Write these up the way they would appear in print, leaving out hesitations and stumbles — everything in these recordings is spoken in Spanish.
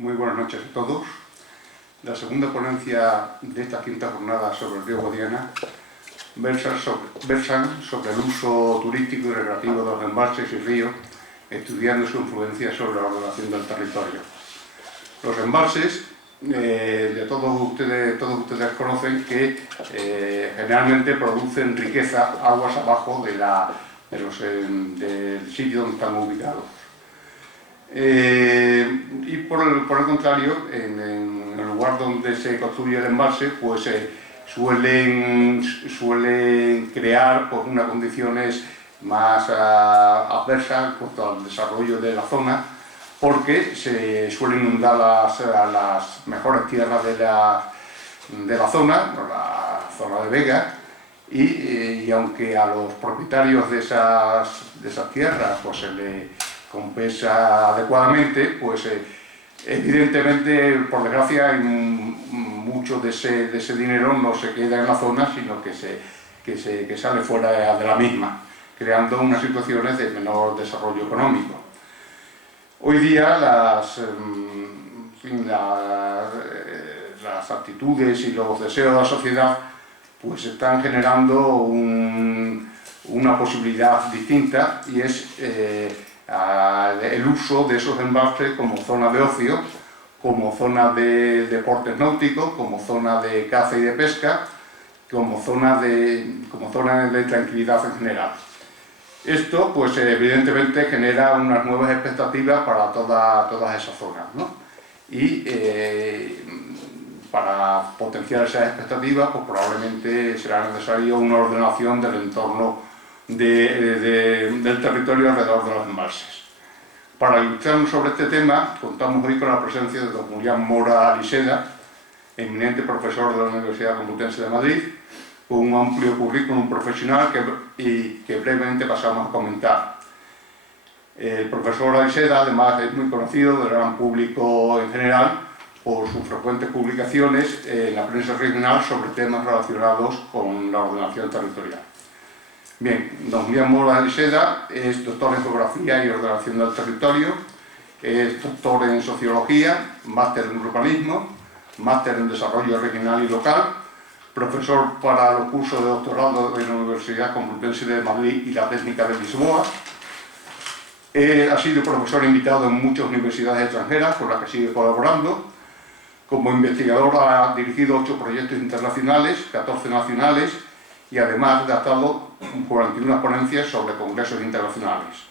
Muy buenas noches a todos. La segunda ponencia de esta quinta jornada sobre el río Guadiana versan sobre el uso turístico y recreativo de los embalses y ríos, estudiando su influencia sobre la ordenación del territorio. Los embalses, todos ustedes conocen que generalmente producen riqueza aguas abajo del sitio donde están ubicados. Y por el contrario, en el lugar donde se construye el embalse, pues suelen crear pues, unas condiciones más adversas en cuanto al desarrollo de la zona, porque se suelen inundar las mejores tierras de la zona, la zona de vega, y aunque a los propietarios de esas tierras pues, se le compensa adecuadamente, pues evidentemente, por desgracia, mucho de ese dinero no se queda en la zona, sino que sale fuera de la misma, creando unas situaciones de menor desarrollo económico. Hoy día las actitudes y los deseos de la sociedad pues están generando una posibilidad distinta, y es el uso de esos embalses como zona de ocio, como zona de deportes náuticos, como zona de caza y de pesca, como zona de tranquilidad en general. Esto, pues evidentemente, genera unas nuevas expectativas para todas esas zonas, ¿no? Y para potenciar esas expectativas, pues probablemente será necesaria una ordenación del entorno del territorio alrededor de los embalses. Para ilustrarnos sobre este tema, contamos hoy con la presencia de don Julián Mora Liseda, eminente profesor de la Universidad Complutense de Madrid, con un amplio currículum profesional que brevemente pasamos a comentar. El profesor Liseda, además, es muy conocido del gran público en general por sus frecuentes publicaciones en la prensa regional sobre temas relacionados con la ordenación territorial. Bien, don Julián Mora Liseda es doctor en Geografía y Ordenación del Territorio, es doctor en Sociología, máster en Urbanismo, máster en Desarrollo Regional y Local, profesor para los cursos de doctorado de la Universidad Complutense de Madrid y la Técnica de Lisboa. Ha sido profesor invitado en muchas universidades extranjeras con las que sigue colaborando. Como investigador ha dirigido 8 proyectos internacionales, 14 nacionales, y además ha dado 41 ponencias sobre congresos internacionales.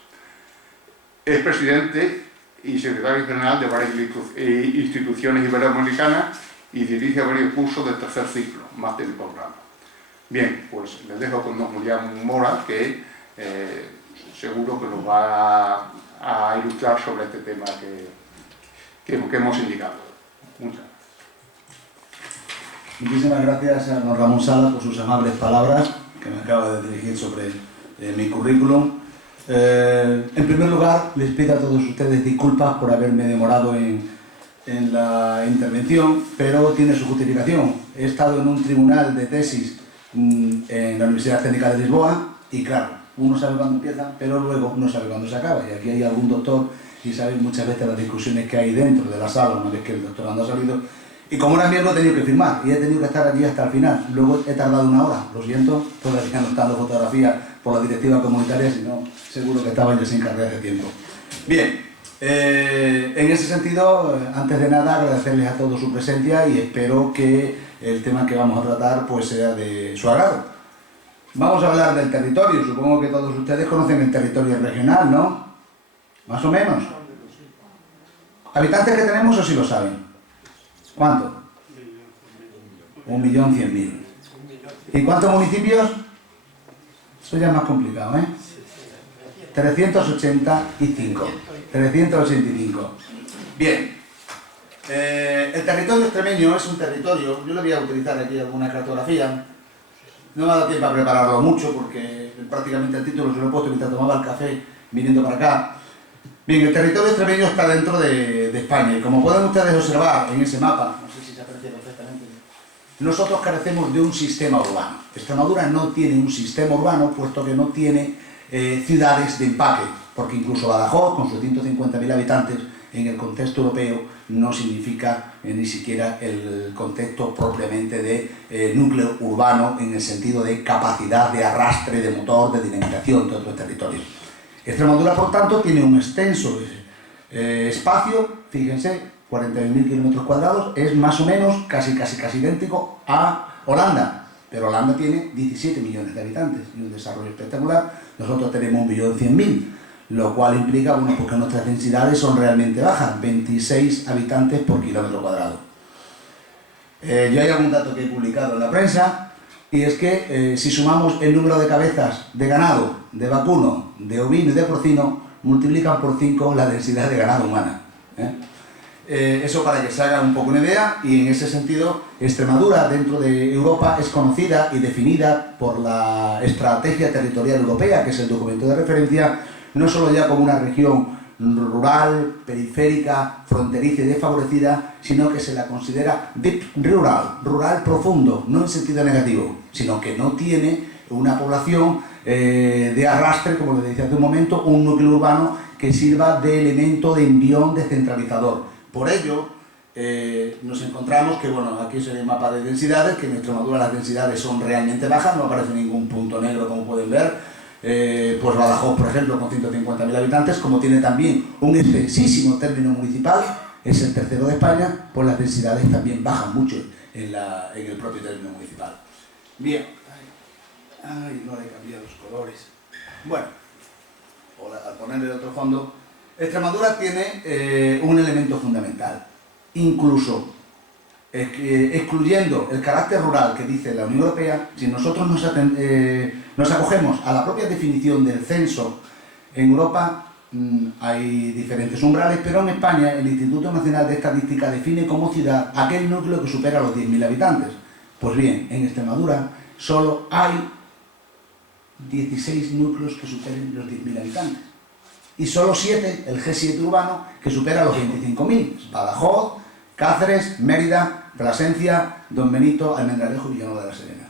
Es presidente y secretario general de varias instituciones iberoamericanas y dirige varios cursos del tercer ciclo, máster y posgrado. Bien, pues les dejo con don Julián Mora, que seguro que nos va a ilustrar sobre este tema que hemos indicado. Muchas gracias. Muchísimas gracias a don Ramón Sala por sus amables palabras que me acaba de dirigir sobre mi currículum. En primer lugar, les pido a todos ustedes disculpas por haberme demorado en la intervención, pero tiene su justificación. He estado en un tribunal de tesis en la Universidad Técnica de Lisboa y, claro, uno sabe cuándo empieza, pero luego no sabe cuándo se acaba. Y aquí hay algún doctor y saben muchas veces las discusiones que hay dentro de la sala una vez que el doctorando ha salido. Y como era miembro he tenido que firmar y he tenido que estar allí hasta el final. Luego he tardado 1 hora, lo siento, todavía no están las fotografías por la directiva comunitaria, sino seguro que estaban ya sin cargar hace tiempo. Bien, en ese sentido, antes de nada agradecerles a todos su presencia y espero que el tema que vamos a tratar pues sea de su agrado. Vamos a hablar del territorio, supongo que todos ustedes conocen el territorio regional, ¿no? Más o menos. ¿Habitantes que tenemos o si lo saben? ¿Cuánto? 1.100.000. ¿Y cuántos municipios? Eso ya es más complicado, ¿eh? 385. 385. Bien. El territorio extremeño es un territorio, yo le voy a utilizar aquí alguna cartografía. No me ha dado tiempo a prepararlo mucho porque prácticamente el título se lo he puesto mientras tomaba el café viniendo para acá. Bien, el territorio extremeño está dentro de España y como pueden ustedes observar en ese mapa, no sé si se aprecia perfectamente, nosotros carecemos de un sistema urbano. Extremadura no tiene un sistema urbano puesto que no tiene ciudades de empaque, porque incluso Badajoz, con sus 150.000 habitantes, en el contexto europeo no significa ni siquiera el contexto propiamente de núcleo urbano en el sentido de capacidad de arrastre, de motor, de dinamización de otros territorios. Extremadura, por tanto, tiene un extenso espacio, fíjense, 41.000 kilómetros cuadrados, es más o menos casi idéntico a Holanda, pero Holanda tiene 17 millones de habitantes y un desarrollo espectacular. Nosotros tenemos 1.100.000, lo cual implica, bueno, pues que nuestras densidades son realmente bajas, 26 habitantes por kilómetro cuadrado. Yo hay algún dato que he publicado en la prensa, y es que si sumamos el número de cabezas de ganado, de vacuno, de ovino y de porcino, multiplican por 5 la densidad de ganado humana. Eso para que se hagan un poco una idea, y en ese sentido Extremadura dentro de Europa es conocida y definida por la Estrategia Territorial Europea, que es el documento de referencia, no solo ya como una región rural, periférica, fronteriza y desfavorecida, sino que se la considera deep rural, rural profundo, no en sentido negativo, sino que no tiene una población de arrastre, como le decía hace un momento, un núcleo urbano que sirva de elemento de envión descentralizador. Por ello, nos encontramos que, bueno, aquí se ve el mapa de densidades, que en Extremadura las densidades son realmente bajas, no aparece ningún punto negro, como pueden ver. Pues Badajoz, por ejemplo, con 150.000 habitantes, como tiene también un extensísimo término municipal, es el tercero de España, pues las densidades también bajan mucho en el propio término municipal. Bien. Ay, no le he cambiado los colores. Bueno, al ponerle otro fondo, Extremadura tiene un elemento fundamental. Incluso excluyendo el carácter rural que dice la Unión Europea, si nosotros nos acogemos a la propia definición del censo, en Europa hay diferentes umbrales, pero en España el Instituto Nacional de Estadística define como ciudad aquel núcleo que supera los 10.000 habitantes. Pues bien, en Extremadura solo hay 16 núcleos que superen los 10.000 habitantes. Y solo 7, el G7 urbano, que supera los 25.000. Badajoz, Cáceres, Mérida, Plasencia, Don Benito, Almendralejo y Villanueva de la Serena.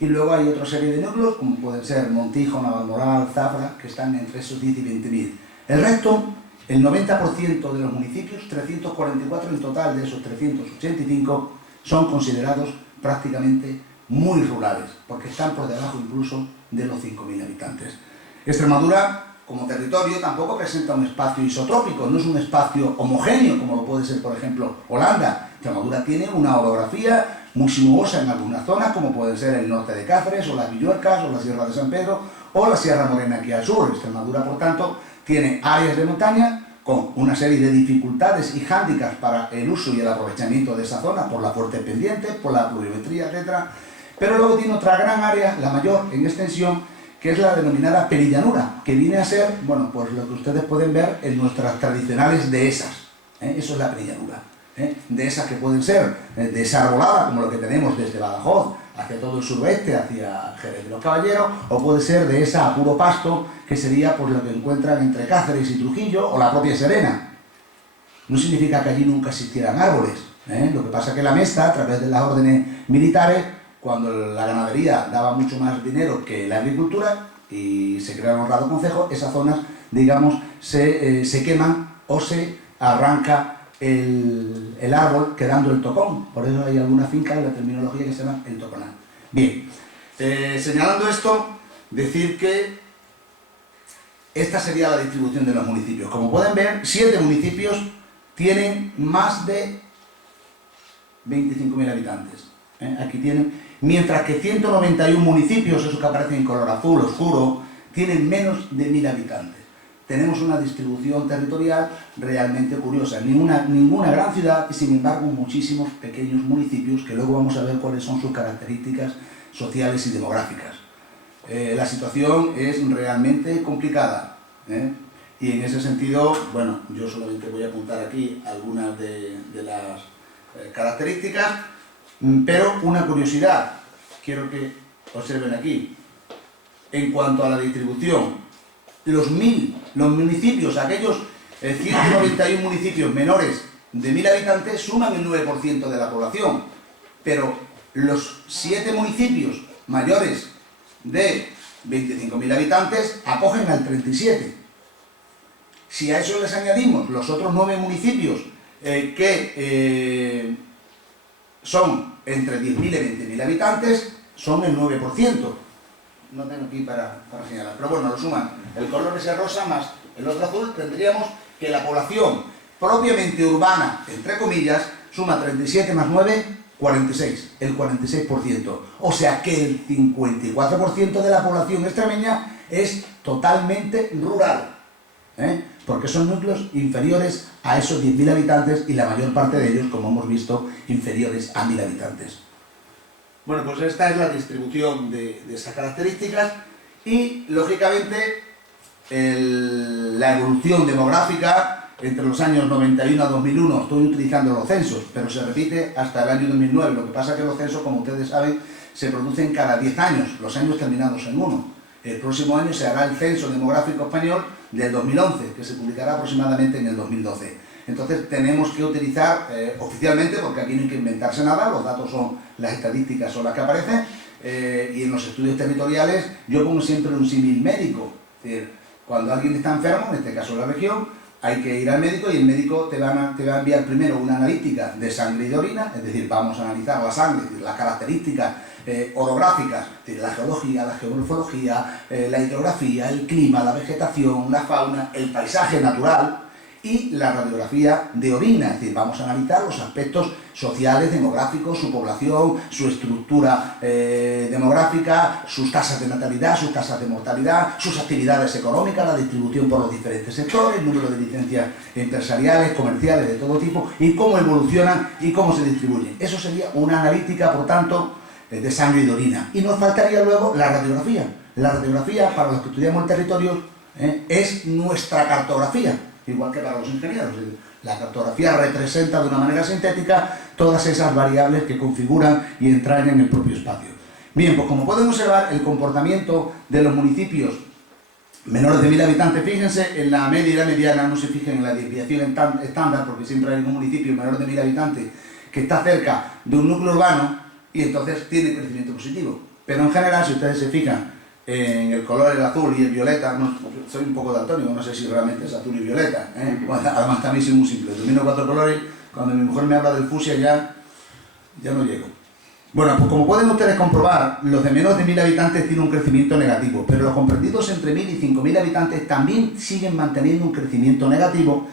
Y luego hay otra serie de núcleos, como pueden ser Montijo, Navalmoral, Zafra, que están entre esos 10 y 20.000. El resto, el 90% de los municipios, 344 en total de esos 385, son considerados prácticamente muy rurales, porque están por debajo incluso de los 5.000 habitantes. Extremadura, como territorio, tampoco presenta un espacio isotrópico, no es un espacio homogéneo, como lo puede ser, por ejemplo, Holanda. Extremadura tiene una orografía muy sinuosa en algunas zonas, como pueden ser el norte de Cáceres, o las Villuercas, o la Sierra de San Pedro, o la Sierra Morena aquí al sur. Extremadura, por tanto, tiene áreas de montaña con una serie de dificultades y hándicaps para el uso y el aprovechamiento de esa zona, por la fuerte pendiente, por la pluviometría, etc. Pero luego tiene otra gran área, la mayor en extensión, que es la denominada perillanura, que viene a ser, bueno, pues lo que ustedes pueden ver en nuestras tradicionales dehesas. Eso es la perillanura. Dehesas que pueden ser desarboladas, como lo que tenemos desde Badajoz hacia todo el suroeste, hacia Jerez de los Caballeros, o puede ser dehesa a puro pasto, que sería pues lo que encuentran entre Cáceres y Trujillo, o la propia Serena. No significa que allí nunca existieran árboles. Lo que pasa es que la Mesta, a través de las órdenes militares, cuando la ganadería daba mucho más dinero que la agricultura y se crearon los radioconcejos, esas zonas, digamos, se queman o se arranca el árbol quedando el tocón. Por eso hay alguna finca en la terminología que se llama el toconal. Bien, señalando esto, decir que esta sería la distribución de los municipios. Como pueden ver, 7 municipios tienen más de 25.000 habitantes. Aquí tienen, mientras que 191 municipios, esos que aparecen en color azul oscuro, tienen menos de 1.000 habitantes. Tenemos una distribución territorial realmente curiosa. Ninguna gran ciudad y, sin embargo, muchísimos pequeños municipios que luego vamos a ver cuáles son sus características sociales y demográficas. La situación es realmente complicada. Y en ese sentido, bueno, yo solamente voy a apuntar aquí algunas de las características. Pero una curiosidad, quiero que observen aquí, en cuanto a la distribución, los municipios, aquellos 191 municipios menores de 1.000 habitantes suman el 9% de la población, pero los 7 municipios mayores de 25.000 habitantes acogen al 37%. Si a eso les añadimos los otros 9 municipios que son entre 10.000 y 20.000 habitantes, son el 9%. No tengo aquí para señalar, pero bueno, lo suman. El color ese rosa más el otro azul, tendríamos que la población propiamente urbana, entre comillas, suma 37 más 9, 46, el 46%. O sea que el 54% de la población extremeña es totalmente rural, porque son núcleos inferiores a esos 10.000 habitantes y la mayor parte de ellos, como hemos visto, inferiores a 1.000 habitantes. Bueno, pues esta es la distribución de esas características y, lógicamente, la evolución demográfica entre los años 91 a 2001, estoy utilizando los censos, pero se repite hasta el año 2009. Lo que pasa es que los censos, como ustedes saben, se producen cada 10 años, los años terminados en 1. El próximo año se hará el censo demográfico español del 2011, que se publicará aproximadamente en el 2012. Entonces tenemos que utilizar oficialmente, porque aquí no hay que inventarse nada, los datos son, las estadísticas son las que aparecen, y en los estudios territoriales yo pongo siempre un símil médico. Es decir, cuando alguien está enfermo, en este caso la región, hay que ir al médico y el médico te va a enviar primero una analítica de sangre y de orina, es decir, vamos a analizar la sangre, es decir, las características orográficas, es decir, la geología, la geomorfología, la hidrografía, el clima, la vegetación, la fauna, el paisaje natural, y la radiografía de orina, es decir, vamos a analizar los aspectos sociales, demográficos, su población, su estructura demográfica, sus tasas de natalidad, sus tasas de mortalidad, sus actividades económicas, la distribución por los diferentes sectores, el número de licencias empresariales, comerciales, de todo tipo, y cómo evolucionan y cómo se distribuyen. Eso sería una analítica, por tanto, de sangre y de orina. Y nos faltaría luego la radiografía. La radiografía, para los que estudiamos el territorio, es nuestra cartografía, igual que para los ingenieros. La cartografía representa de una manera sintética todas esas variables que configuran y entrañan el propio espacio. Bien, pues como pueden observar, el comportamiento de los municipios menores de 1.000 habitantes, fíjense en la media y la mediana, no se fijen en la desviación estándar, porque siempre hay un municipio menor de 1.000 habitantes que está cerca de un núcleo urbano y entonces tiene crecimiento positivo. Pero en general, si ustedes se fijan en el color, el azul y el violeta, no, soy un poco daltónico, no sé si realmente es azul y violeta, Bueno, además también soy muy simple, domino 4 colores, cuando mi mujer me habla del fucsia ya no llego. Bueno, pues como pueden ustedes comprobar, los de menos de 1.000 habitantes tienen un crecimiento negativo, pero los comprendidos entre 1.000 y 5.000 habitantes también siguen manteniendo un crecimiento negativo,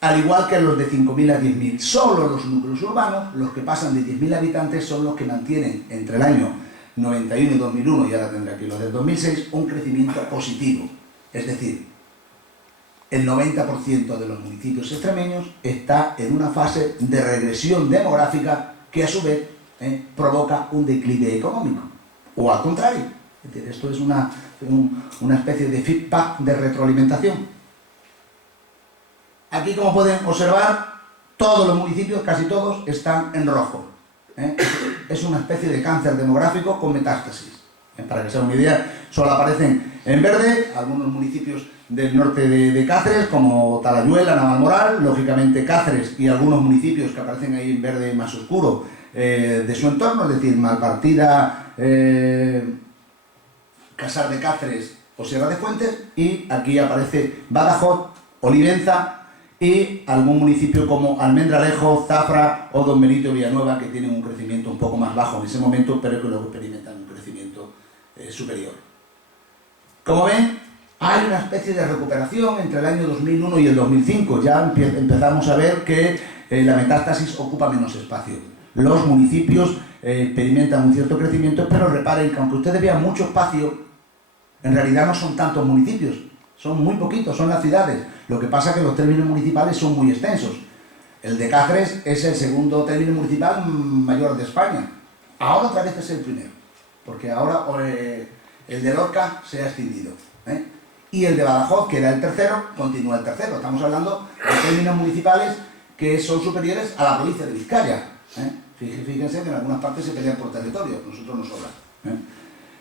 al igual que los de 5.000 a 10.000. Solo los núcleos urbanos, los que pasan de 10.000 habitantes, son los que mantienen entre el año 91 y 2001, y ahora tendré aquí los del 2006, un crecimiento positivo. Es decir, el 90% de los municipios extremeños está en una fase de regresión demográfica que a su vez provoca un declive económico. O al contrario. Es decir, esto es una especie de feedback de retroalimentación. Aquí, como pueden observar, todos los municipios, casi todos, están en rojo. Es una especie de cáncer demográfico con metástasis. Para que se hagan una idea, solo aparecen en verde algunos municipios del norte de Cáceres, como Talayuela, Navalmoral, lógicamente Cáceres y algunos municipios que aparecen ahí en verde más oscuro de su entorno, es decir, Malpartida, Casar de Cáceres o Sierra de Fuentes, y aquí aparece Badajoz, Olivenza y algún municipio como Almendralejo, Zafra o Don Benito Villanueva, que tienen un crecimiento un poco más bajo en ese momento, pero que luego experimentan un crecimiento superior. Como ven, hay una especie de recuperación entre el año 2001 y el 2005. Ya empezamos a ver que la metástasis ocupa menos espacio. Los municipios experimentan un cierto crecimiento, pero reparen que aunque ustedes vean mucho espacio, en realidad no son tantos municipios, son muy poquitos, son las ciudades. Lo que pasa es que los términos municipales son muy extensos. El de Cáceres es el segundo término municipal mayor de España. Ahora otra vez es el primero, porque ahora el de Lorca se ha extinguido. Y el de Badajoz, que era el tercero, continúa el tercero. Estamos hablando de términos municipales que son superiores a la provincia de Vizcaya. Fíjense que en algunas partes se pelean por territorio, nosotros nos sobra.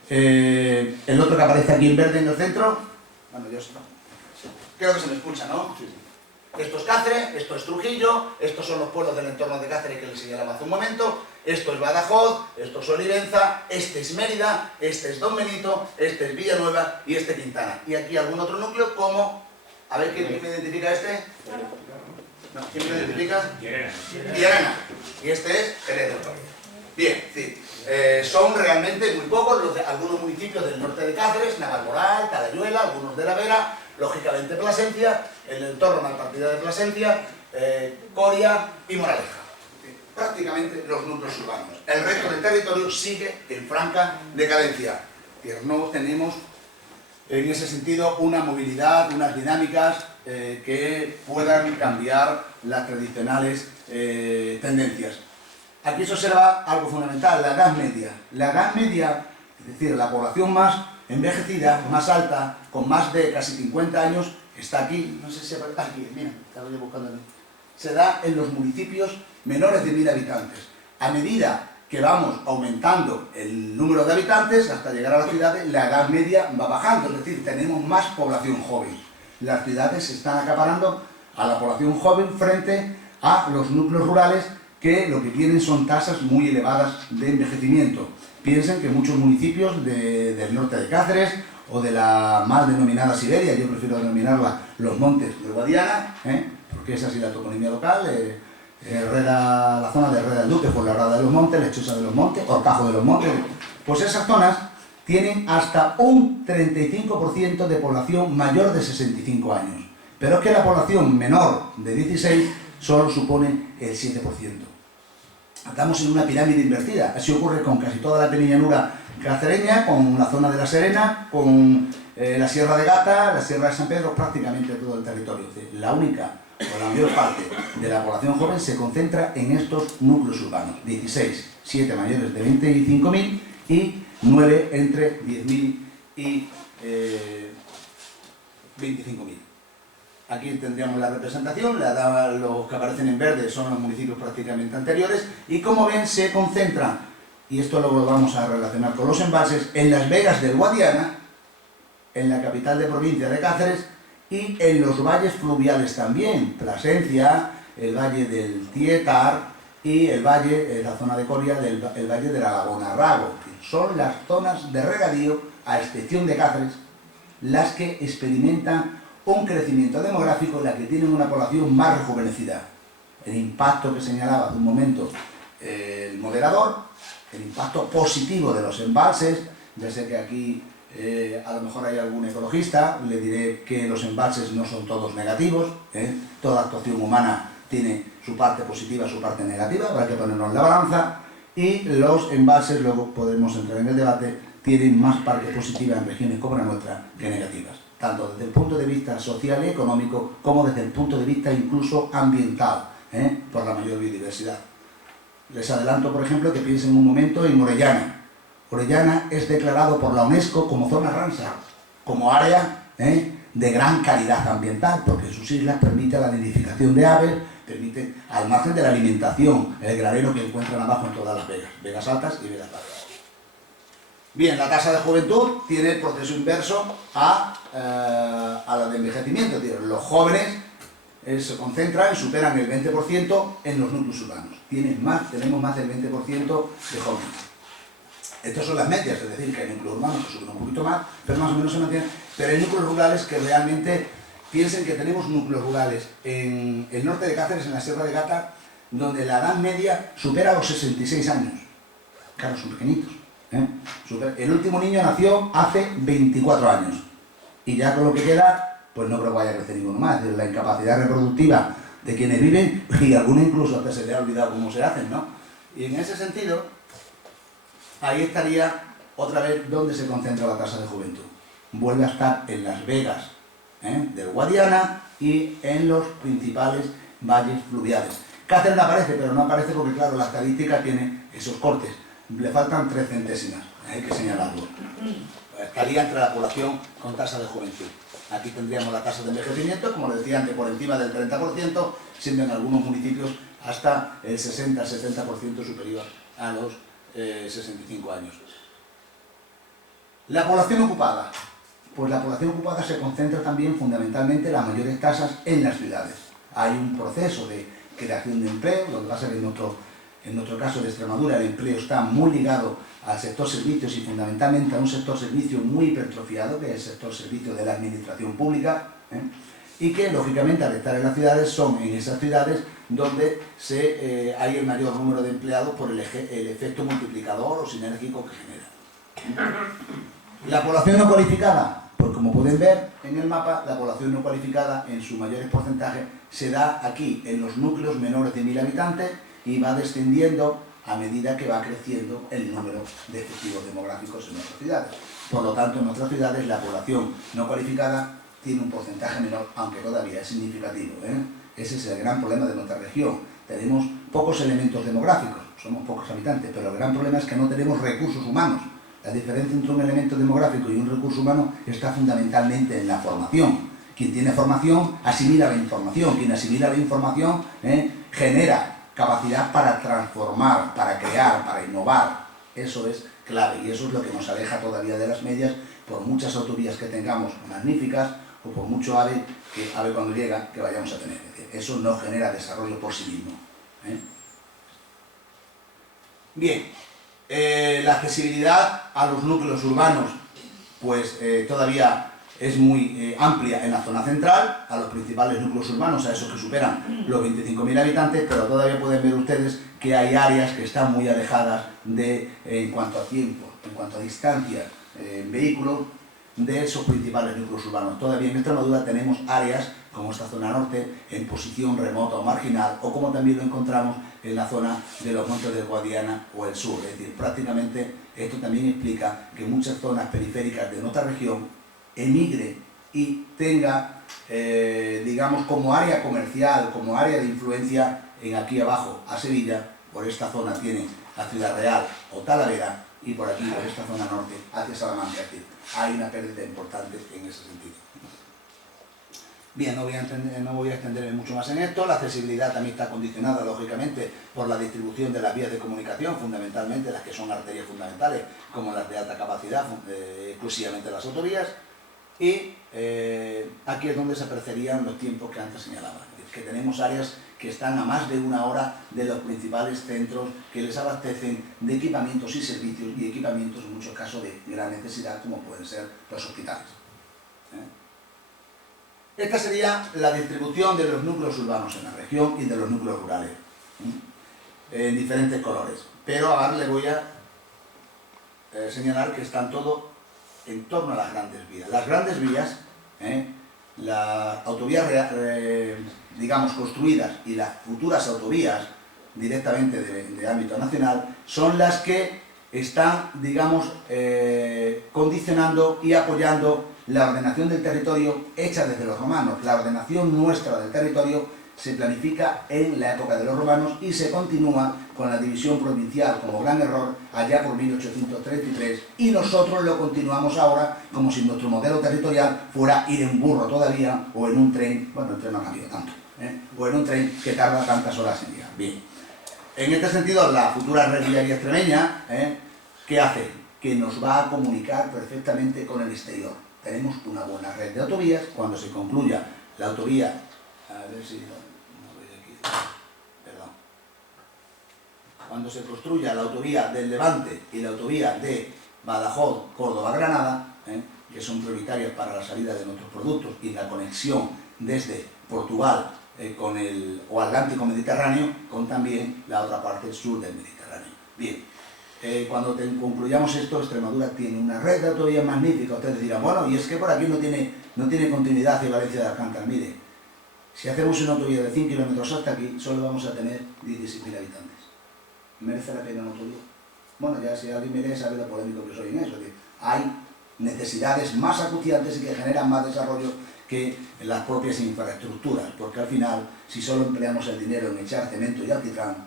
El otro que aparece aquí en verde en el centro, bueno, yo creo que se me escucha, ¿no? Sí. Esto es Cáceres, esto es Trujillo, estos son los pueblos del entorno de Cáceres que les señalaba hace un momento, esto es Badajoz, esto es Olivenza, este es Mérida, este es Don Benito, este es Villanueva y este Quintana. Y aquí algún otro núcleo como A ver, ¿quién me identifica este? No, ¿quién me identifica? Llerena. Y este es Jerez del Cabriel. Bien, sí. Son realmente muy pocos algunos municipios del norte de Cáceres, Navalmoral, Talayuela, algunos de La Vera, lógicamente Plasencia, el entorno de la partida de Plasencia, Coria y Moraleja. Prácticamente los núcleos urbanos. El resto del territorio sigue en franca decadencia. No tenemos en ese sentido una movilidad, unas dinámicas que puedan cambiar las tradicionales tendencias. Aquí se observa algo fundamental, la edad media. La edad media, es decir, la población más envejecida, más alta, con más de casi 50 años, está aquí, no sé si está aquí, mira, estaba yo buscando aquí. Se da en los municipios menores de 1000 habitantes. A medida que vamos aumentando el número de habitantes, hasta llegar a las ciudades, la edad media va bajando, es decir, tenemos más población joven. Las ciudades se están acaparando a la población joven frente a los núcleos rurales que lo que tienen son tasas muy elevadas de envejecimiento. Piensen que muchos municipios del norte de Cáceres o de la mal denominada Siberia, yo prefiero denominarla los Montes de Guadiana, porque es así la toponimia local, la zona de Herrera del Duque, Fuenlabrada de los Montes, Lechosa de los Montes, Horcajo de los Montes, pues esas zonas tienen hasta un 35% de población mayor de 65 años. Pero es que la población menor de 16 solo supone el 7%. Estamos en una pirámide invertida. Así ocurre con casi toda la penillanura cacereña, con la zona de La Serena, con la Sierra de Gata, la Sierra de San Pedro, prácticamente todo el territorio. Es decir, la única o la mayor parte de la población joven se concentra en estos núcleos urbanos. 16, 7 mayores de 25.000 y 9 entre 10.000 y 25.000. Aquí tendríamos la representación, los que aparecen en verde son los municipios prácticamente anteriores y como ven se concentran, y esto lo vamos a relacionar con los embalses, en Las Vegas del Guadiana, en la capital de provincia de Cáceres y en los valles fluviales también, Plasencia, el valle del Tietar y el valle, la zona de Coria, el valle de la Laguna Rago. Son las zonas de regadío, a excepción de Cáceres, las que experimentan un crecimiento demográfico, la que tienen una población más rejuvenecida. El impacto que señalaba hace un momento el moderador, el impacto positivo de los embalses, ya sé que aquí a lo mejor hay algún ecologista, le diré que los embalses no son todos negativos, toda actuación humana tiene su parte positiva, su parte negativa, habrá que ponernos en la balanza, y los embalses, luego podemos entrar en el debate, tienen más parte positiva en regiones como la nuestra que negativas, tanto desde el punto de vista social y económico como desde el punto de vista incluso ambiental, por la mayor biodiversidad. Les adelanto, por ejemplo, que piensen un momento en Orellana. Orellana es declarado por la UNESCO como zona Ramsar, como área de gran calidad ambiental, porque sus islas permiten la nidificación de aves, permiten, al margen de la alimentación, el granero que encuentran abajo en todas las vegas, vegas altas y vegas bajas. Bien, la tasa de juventud tiene el proceso inverso a la de envejecimiento, es decir, los jóvenes se concentran y superan el 20% en los núcleos urbanos. Tenemos más del 20% de jóvenes. Estas son las medias, es decir, que hay núcleos urbanos que suben un poquito más, pero más o menos se mantienen. Pero hay núcleos rurales que realmente, piensen que tenemos núcleos rurales en el norte de Cáceres, en la Sierra de Gata, donde la edad media supera los 66 años. Claro, son pequeñitos. El último niño nació hace 24 años. Y ya con lo que queda, pues no creo que vaya a crecer ninguno más. Es decir, la incapacidad reproductiva de quienes viven, y algunos incluso hasta se les ha olvidado cómo se hacen, ¿no? Y en ese sentido, ahí estaría otra vez donde se concentra la tasa de juventud. Vuelve a estar en Las Vegas del Guadiana y en los principales valles fluviales. Cáceres no aparece, pero no aparece porque, claro, la estadística tiene esos cortes. Le faltan 3 centésimas, hay que señalarlo. Estaría entre la población con tasa de juventud. Aquí tendríamos la tasa de envejecimiento, como les decía antes, por encima del 30%, siendo en algunos municipios hasta el 60-70% superior a los 65 años. La población ocupada. Pues la población ocupada se concentra también fundamentalmente las mayores tasas en las ciudades. Hay un proceso de creación de empleo, lo que pasa es que en nuestro caso de Extremadura el empleo está muy ligado al sector servicios y fundamentalmente a un sector servicio muy hipertrofiado, que es el sector servicio de la administración pública, y que lógicamente al estar en las ciudades son en esas ciudades donde hay el mayor número de empleados por el efecto multiplicador o sinérgico que genera. La población no cualificada, pues como pueden ver en el mapa, la población no cualificada en su mayores porcentaje se da aquí en los núcleos menores de 1000 habitantes y va descendiendo a medida que va creciendo el número de efectivos demográficos en nuestras ciudades. Por lo tanto, en nuestras ciudades la población no cualificada tiene un porcentaje menor, aunque todavía es significativo, ¿eh? Ese es el gran problema de nuestra región. Tenemos pocos elementos demográficos, somos pocos habitantes, pero el gran problema es que no tenemos recursos humanos. La diferencia entre un elemento demográfico y un recurso humano está fundamentalmente en la formación. Quien tiene formación asimila la información, quien asimila la información genera capacidad para transformar, para crear, para innovar. Eso es clave y eso es lo que nos aleja todavía de las medias, por muchas autovías que tengamos magníficas o por mucho AVE cuando llega que vayamos a tener. Es decir, eso no genera desarrollo por sí mismo. Bien, la accesibilidad a los núcleos urbanos pues todavía es muy amplia en la zona central, a los principales núcleos urbanos, a esos que superan los 25.000 habitantes, pero todavía pueden ver ustedes que hay áreas que están muy alejadas en cuanto a tiempo, en cuanto a distancia en vehículo, de esos principales núcleos urbanos. Todavía en Extremadura tenemos áreas, como esta zona norte, en posición remota o marginal, o como también lo encontramos en la zona de los montes del Guadiana o el sur. Es decir, prácticamente esto también explica que muchas zonas periféricas de nuestra región emigre y tenga, digamos, como área comercial, como área de influencia en aquí abajo a Sevilla. Por esta zona tiene a Ciudad Real o Talavera y por aquí, por esta zona norte, hacia Salamanca. Es decir, hay una pérdida importante en ese sentido. Bien, no voy a extenderme mucho más en esto. La accesibilidad también está condicionada, lógicamente, por la distribución de las vías de comunicación, fundamentalmente las que son arterias fundamentales, como las de alta capacidad, exclusivamente las autovías. Y aquí es donde se apreciarían los tiempos que antes señalaba. Es decir, que tenemos áreas que están a más de una hora de los principales centros que les abastecen de equipamientos y servicios, y equipamientos en muchos casos de gran necesidad, como pueden ser los hospitales. Esta sería la distribución de los núcleos urbanos en la región y de los núcleos rurales, en diferentes colores. Pero ahora le voy a señalar que están todos en torno a las grandes vías. Las grandes vías, las autovías digamos construidas y las futuras autovías directamente de ámbito nacional, son las que están, digamos, condicionando y apoyando la ordenación del territorio hecha desde los romanos. La ordenación nuestra del territorio se planifica en la época de los romanos y se continúa con la división provincial como gran error allá por 1833, y nosotros lo continuamos ahora como si nuestro modelo territorial fuera ir en burro todavía o en un tren, bueno, el tren no ha cambiado tanto, o en un tren que tarda tantas horas en llegar. Bien, en este sentido la futura red viaria extremeña, ¿qué hace? Que nos va a comunicar perfectamente con el exterior. Tenemos una buena red de autovías. Cuando se concluya la autovía, a ver si cuando se construya la autovía del Levante y la autovía de Badajoz, Córdoba, Granada, que son prioritarias para la salida de nuestros productos y la conexión desde Portugal con el Atlántico Mediterráneo, con también la otra parte sur del Mediterráneo. Bien, cuando concluyamos esto, Extremadura tiene una red de autovías magnífica. Ustedes dirán, bueno, y es que por aquí no tiene continuidad hacia Valencia de Alcántara. Mire, si hacemos una autovía de 100 kilómetros hasta aquí, solo vamos a tener 16.000 habitantes. ¿Merece la pena una autovía? Bueno, ya si alguien me lee sabe lo polémico que soy en eso. Es decir, hay necesidades más acuciantes y que generan más desarrollo que las propias infraestructuras, porque al final, si solo empleamos el dinero en echar cemento y alquitrán,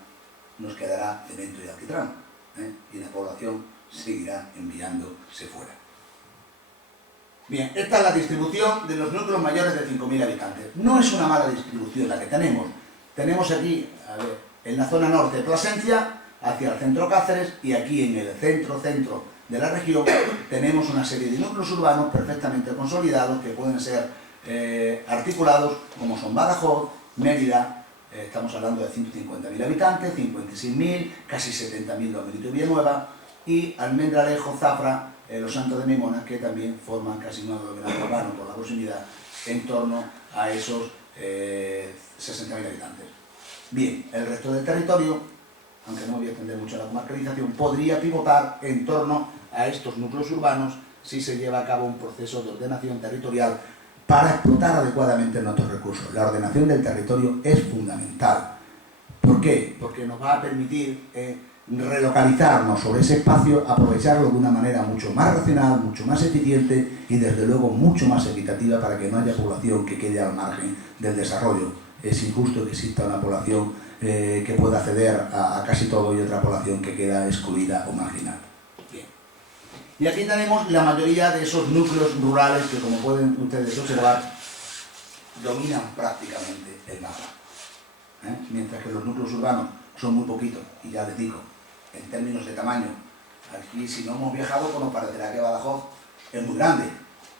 nos quedará cemento y alquitrán, y la población seguirá enviándose fuera. Bien, esta es la distribución de los núcleos mayores de 5.000 habitantes. No es una mala distribución la que tenemos. Tenemos aquí, a ver, en la zona norte Plasencia, hacia el centro Cáceres, y aquí en el centro de la región tenemos una serie de núcleos urbanos perfectamente consolidados que pueden ser articulados, como son Badajoz, Mérida, estamos hablando de 150.000 habitantes, 56.000, casi 70.000 los Benito Villanueva, y Almendralejo, Zafra, Los Santos de Mimona, que también forman casi un aglomerado urbano por la proximidad en torno a esos 60.000 habitantes. Bien, el resto del territorio, aunque no voy a extender mucho la comarcalización, podría pivotar en torno a estos núcleos urbanos si se lleva a cabo un proceso de ordenación territorial para explotar adecuadamente nuestros recursos. La ordenación del territorio es fundamental. ¿Por qué? Porque nos va a permitir relocalizarnos sobre ese espacio, aprovecharlo de una manera mucho más racional, mucho más eficiente y desde luego mucho más equitativa para que no haya población que quede al margen del desarrollo. Es injusto que exista una población que pueda acceder a casi todo y otra población que queda excluida o marginal. Bien. Y aquí tenemos la mayoría de esos núcleos rurales que, como pueden ustedes observar, dominan prácticamente el mapa. Mientras que los núcleos urbanos son muy poquitos, y ya les digo, en términos de tamaño, aquí si no hemos viajado, pues nos parecerá que Badajoz es muy grande.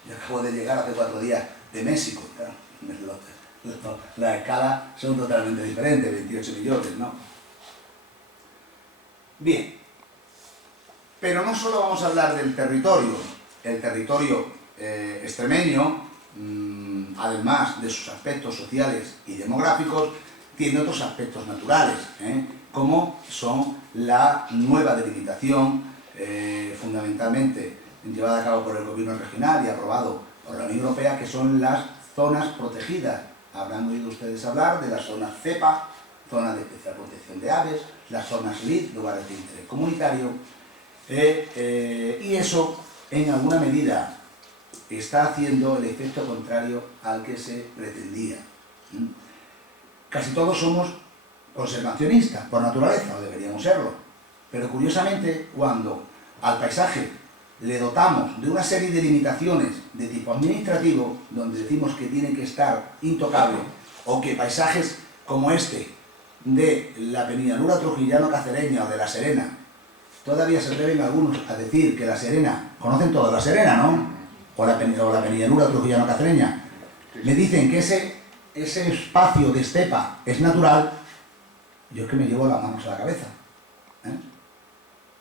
Yo acabo de llegar hace 4 días de México, claro, las escalas son totalmente diferentes, 28 millones, ¿no? Bien, pero no solo vamos a hablar del territorio, el territorio extremeño, además de sus aspectos sociales y demográficos, tiene otros aspectos naturales, como son la nueva delimitación, fundamentalmente llevada a cabo por el gobierno regional y aprobado por la Unión Europea, que son las zonas protegidas. Habrán oído ustedes hablar de las zonas CEPA, zonas de especial protección de aves, las zonas LID, lugares de interés comunitario, y eso, en alguna medida, está haciendo el efecto contrario al que se pretendía. Casi todos somos conservacionistas, por naturaleza, o deberíamos serlo, pero curiosamente, cuando al paisaje le dotamos de una serie de limitaciones de tipo administrativo, donde decimos que tiene que estar intocable, o que paisajes como este, de la peninalura trujillano-cacereña o de La Serena, todavía se atreven algunos a decir que La Serena, conocen toda La Serena, ¿no? O la peninalura trujillano-cacereña, me dicen que ese espacio de estepa es natural, yo es que me llevo las manos a la cabeza.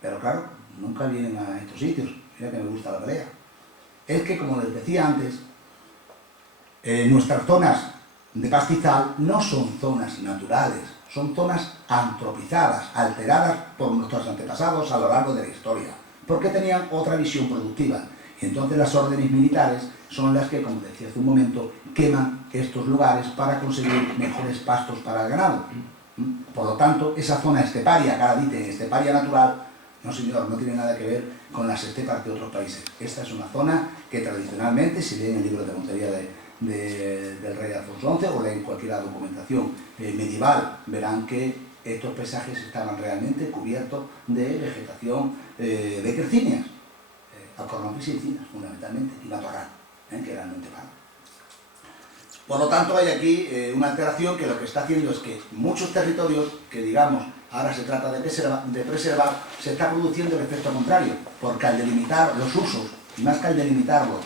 Pero claro, nunca vienen a estos sitios. Mira que me gusta la pelea. Es que, como les decía antes, nuestras zonas de pastizal no son zonas naturales, son zonas antropizadas, alteradas por nuestros antepasados a lo largo de la historia, porque tenían otra visión productiva. Y entonces las órdenes militares son las que, como decía hace un momento, queman estos lugares para conseguir mejores pastos para el ganado. Por lo tanto, esa zona esteparia, que ahora dicen esteparia natural, no señor, no tiene nada que ver con las estepas de otros países. Esta es una zona que tradicionalmente, si leen el libro de Montería del rey Alfonso XI o leen cualquier documentación medieval, verán que estos paisajes estaban realmente cubiertos de vegetación de quercíneas, alcornocales y encinas, fundamentalmente, y matorral, que era el montepano. Por lo tanto, hay aquí una alteración que lo que está haciendo es que muchos territorios que, digamos, ahora se trata de preservar, se está produciendo el efecto contrario, porque al delimitar los usos, y más que al delimitarlos,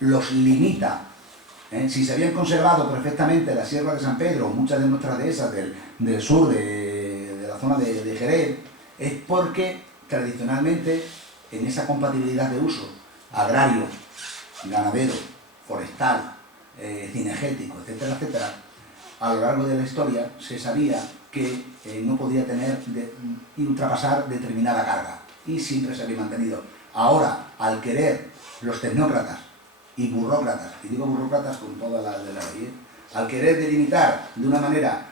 los limita. Si se habían conservado perfectamente las sierras de San Pedro, muchas de nuestras dehesas del sur de la zona de Jerez, es porque tradicionalmente en esa compatibilidad de uso agrario, ganadero, forestal, cinegético, etcétera, etcétera, a lo largo de la historia se sabía que no podía tener y ultrapasar determinada carga, y siempre se había mantenido. Ahora, al querer los tecnócratas y burócratas, y digo burócratas con toda la de la ley, al querer delimitar de una manera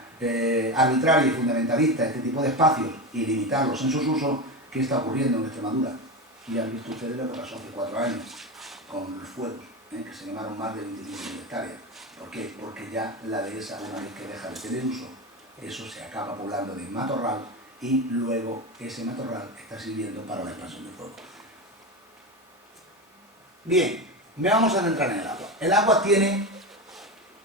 arbitraria y fundamentalista este tipo de espacios y limitarlos en sus usos, ¿qué está ocurriendo en Extremadura? Y han visto ustedes lo que pasó hace 4 años con los fuegos, que se quemaron más de 25.000 hectáreas. ¿Por qué? Porque ya la dehesa, una vez que deja de tener uso, eso se acaba poblando de matorral y luego ese matorral está sirviendo para la expansión del fuego. Bien, me vamos a centrar en el agua. El agua tiene